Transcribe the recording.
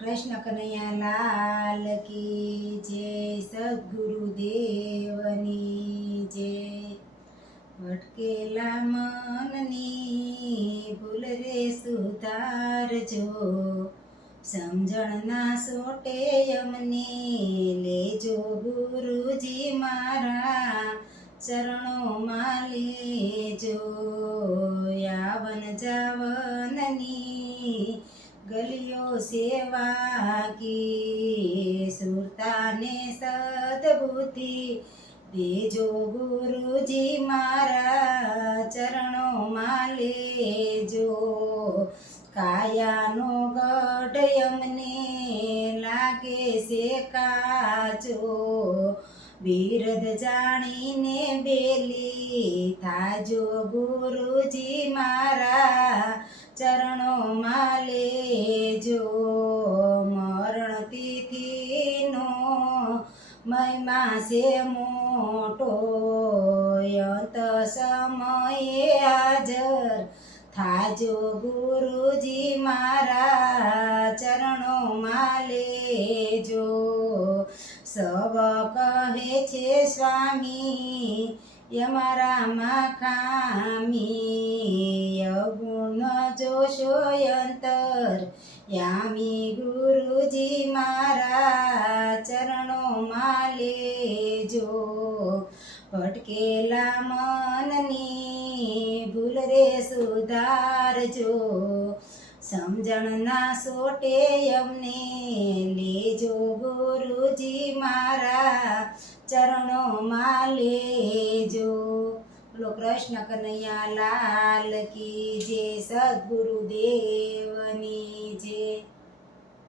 કૃષ્ણ કનૈયા લાલ કી જય, સદગુરુદેવની જય। ભટકેલા મનની ભૂલ રે સુધારજો, સમજણના સોટે અમને લેજો ગુરુજી મારા ચરણોમાં લેજો। યાવન જાવનની ગલીઓ સેવા કી, સુરતાને સદબુદ્ધિ દેજો ગુરુજી મારા ચરણોમાં લેજો। કાયાનો ગઢ અમને લાગે છે કાચો, બિરદ જાણીને બેલી થાજો ગુરુજી મારા ચરણોમાં લેજો। મરણ તિથિનો મહિમા છે મોટો, અંત સમયે હાજર થાજો ગુરુજી મારા ચરણોમાં લેજો। સવ કહે છે સ્વામી અમારામાં ખામી, અવગુણ જોશો અંતર યામી ગુરુજી મારા ચરણોમાં લેજો। ભટકેલા મનની ભૂલ રે સુધારજો, સમજણના સોટે અમને લેજો ગુરુજી મારા ચરણોમાં લેજો। બોલો કૃષ્ણ કનૈયા લાલ કી જય, સદગુરુદેવની જય।